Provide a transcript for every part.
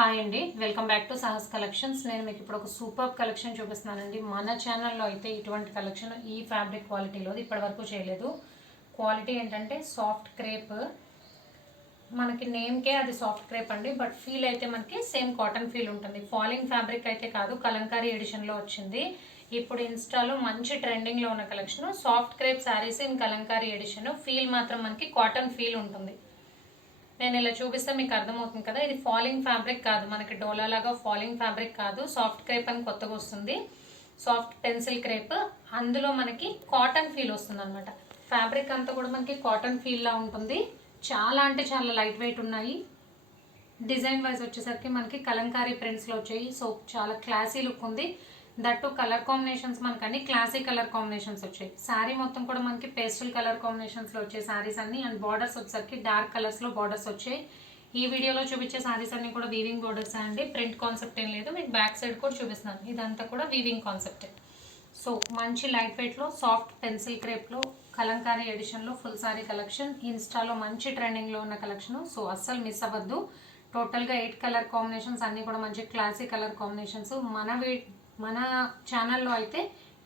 Hi అండి, welcome back to Sahas collections. నేను మీకు ఇప్పుడు ఒక సూపర్ కలెక్షన్ చూపిస్తున్నానండి. మన ఛానల్లో అయితే ఇటువంటి కలెక్షన్ ఈ ఫ్యాబ్రిక్ క్వాలిటీలో ఇప్పటివరకు చేయలేదు. క్వాలిటీ ఏంటంటే సాఫ్ట్ క్రేప్, మనకి నేమ్కే అది సాఫ్ట్ క్రేప్ అండి, బట్ ఫీల్ అయితే మనకి సేమ్ కాటన్ ఫీల్ ఉంటుంది. ఫాలింగ్ ఫ్యాబ్రిక్ అయితే కాదు, కలంకారీ ఎడిషన్లో వచ్చింది. ఇప్పుడు ఇన్స్టాలో మంచి ట్రెండింగ్లో ఉన్న collection soft crepe sarees in Kalamkari edition. Feel మాత్రం మనకి కాటన్ ఫీల్ ఉంటుంది. నేను ఇలా చూపిస్తే మీకు అర్థమవుతుంది కదా, ఇది ఫాలింగ్ ఫ్యాబ్రిక్ కాదు, మనకి డోలా లాగా ఫాలింగ్ ఫ్యాబ్రిక్ కాదు. సాఫ్ట్ క్రేప్ అని కొత్తగా వస్తుంది, సాఫ్ట్ పెన్సిల్ క్రేప్. అందులో మనకి కాటన్ ఫీల్ వస్తుంది అనమాట. ఫ్యాబ్రిక్ అంతా కూడా మనకి కాటన్ ఫీల్లా ఉంటుంది. చాలా అంటే చాలా లైట్ వెయిట్ ఉన్నాయి. డిజైన్ వైజ్ వచ్చేసరికి మనకి కలంకారీ ప్రింట్స్లో వచ్చాయి. సో చాలా క్లాసీ లుక్ ఉంది. దట్టు కలర్ కాంబినేషన్స్ మనకు అన్ని క్లాసీ కలర్ కాంబినేషన్స్ వచ్చాయి. శారీ మొత్తం కూడా మనకి పేస్టల్ కలర్ కాంబినేషన్స్లో వచ్చే శారీస్ అన్ని, అండ్ బార్డర్స్ వచ్చేసరికి డార్క్ కలర్స్లో బార్డర్స్ వచ్చాయి. ఈ వీడియోలో చూపించే శారీస్ అన్ని కూడా వీవింగ్ బార్డర్స్ అండి, ప్రింట్ కాన్సెప్ట్ ఏం లేదు. మీకు బ్యాక్ సైడ్ కూడా చూపిస్తున్నాను, ఇదంతా కూడా వీవింగ్ కాన్సెప్ట్. సో మంచి లైట్ వెయిట్లో సాఫ్ట్ పెన్సిల్ క్రేప్లో కలంకారీ ఎడిషన్లో ఫుల్ శారీ కలెక్షన్. ఇన్స్టాలో మంచి ట్రెండింగ్లో ఉన్న కలెక్షన్. సో అస్సలు మిస్ అవ్వద్దు. టోటల్గా 8 కలర్ కాంబినేషన్స్, అన్నీ కూడా మంచి క్లాసీ కలర్ కాంబినేషన్స్. మన ఛానల్లో అయితే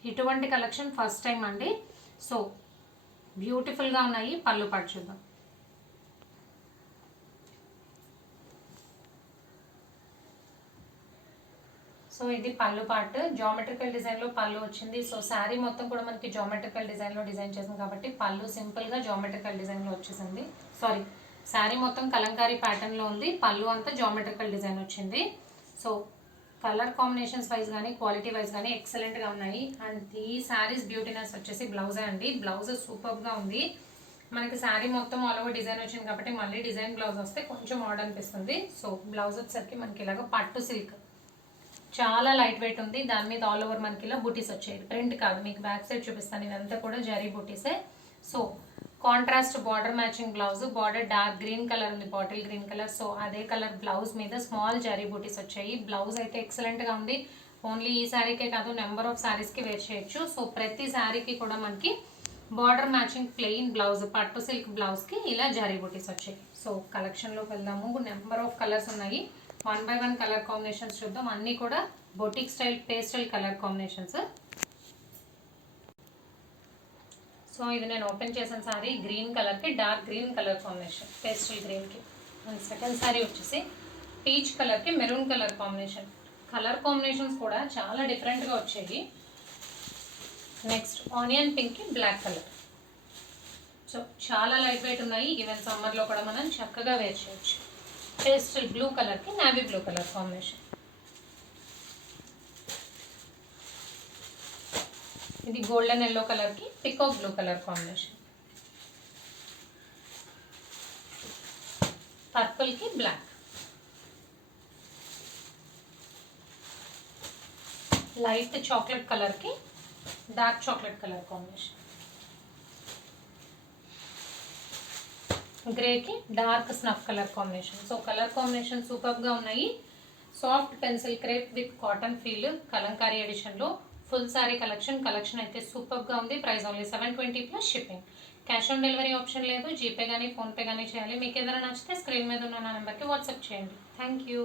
ఇటువంటి కలెక్షన్ ఫస్ట్ టైం అండి. సో బ్యూటిఫుల్గా ఉన్నాయి. పళ్ళు పాటు చూద్దాం. సో ఇది పళ్ళు పార్ట్, జామెట్రికల్ డిజైన్లో పళ్ళు వచ్చింది. సో శారీ మొత్తం కూడా మనకి జామెట్రికల్ డిజైన్లో డిజైన్ చేసింది కాబట్టి పళ్ళు సింపుల్గా జామెట్రికల్ డిజైన్లో వచ్చేసింది. సారీ, శారీ మొత్తం కలంకారీ ప్యాటర్న్లో ఉంది, పళ్ళు అంతా జామెట్రికల్ డిజైన్ వచ్చింది. సో కలర్ కాంబినేషన్స్ వైజ్ కానీ క్వాలిటీ వైజ్ కానీ ఎక్సలెంట్గా ఉన్నాయి. అండ్ ఈ శారీస్ బ్యూటీనెస్ వచ్చేసి బ్లౌజే అండి. బ్లౌజ్ సూపర్గా ఉంది. మనకి శారీ మొత్తం ఆల్ ఓవర్ డిజైన్ వచ్చింది కాబట్టి మళ్ళీ డిజైన్ బ్లౌజ్ వస్తే కొంచెం ఆర్డర్ అనిపిస్తుంది. సో బ్లౌజ్ వచ్చేసరికి మనకి ఇలాగ పట్టు సిల్క్, చాలా లైట్ వెయిట్ ఉంది. దాని మీద ఆల్ ఓవర్ మనకి ఇలా బూటీస్ వచ్చాయి. ప్రింట్ కాదు, మీకు బ్యాక్ సైడ్ చూపిస్తాను. ఇదంతా కూడా జరీ బూటీసే. So contrast border matching blouse, border dark green colour ఉంది, బాటిల్ గ్రీన్ కలర్. సో అదే కలర్ బ్లౌజ్ మీద స్మాల్ జరీ బూటీస్ వచ్చాయి. బ్లౌజ్ అయితే ఎక్సలెంట్గా ఉంది. ఓన్లీ ఈ శారీకే కాదు, నెంబర్ ఆఫ్ శారీస్కి వేర్ చేయొచ్చు. సో ప్రతి శారీకి కూడా మనకి బార్డర్ మ్యాచింగ్ ప్లెయిన్ బ్లౌజ్, పట్టు సిల్క్ బ్లౌజ్కి ఇలా జరీ బూటీస్ వచ్చాయి. సో కలెక్షన్లోకి వెళ్దాము. నెంబర్ ఆఫ్ కలర్స్ ఉన్నాయి. 1 by 1 కలర్ కాంబినేషన్స్ చూద్దాం. అన్నీ కూడా boutique style pastel colour combinations. So ఇది నేను ఓపెన్ చేసిన సారీ గ్రీన్ కలర్కి dark green colour combination, pastel గ్రీన్కి. అండ్ సెకండ్ సారీ వచ్చేసి పీచ్ కలర్కి maroon colour combination. Colour combinations కూడా చాలా డిఫరెంట్గా వచ్చాయి. నెక్స్ట్ ఆనియన్ పింక్కి బ్లాక్ కలర్. సో చాలా లైట్ వెయిట్ ఉన్నాయి. ఈవెన్ సమ్మర్లో కూడా మనం చక్కగా వేర్ చేయొచ్చు. పేస్టల్ బ్లూ కలర్కి నావీ బ్లూ కలర్ కాంబినేషన్. ఇది గోల్డెన్ ఎల్లో కలర్కి peacock blue colour combination. పర్పుల్కి black. Light chocolate కలర్కి డార్క్ చాక్లెట్ కలర్ కాంబినేషన్. గ్రేకి dark snuff colour combination. So colour combination సూపర్గా ఉన్నాయి. Soft pencil crepe with cotton feel Kalamkari ఎడిషన్లో full sari collection అయితే సూపర్గా ఉంది. Price only 720 plus shipping. Cash on delivery option లేదు. GPay కానీ ఫోన్పే కానీ చేయాలి. మీకు ఏదైనా నచ్చితే స్క్రీన్ మీద ఉన్న నా నెంబర్కి వాట్సాప్ చేయండి. Thank you.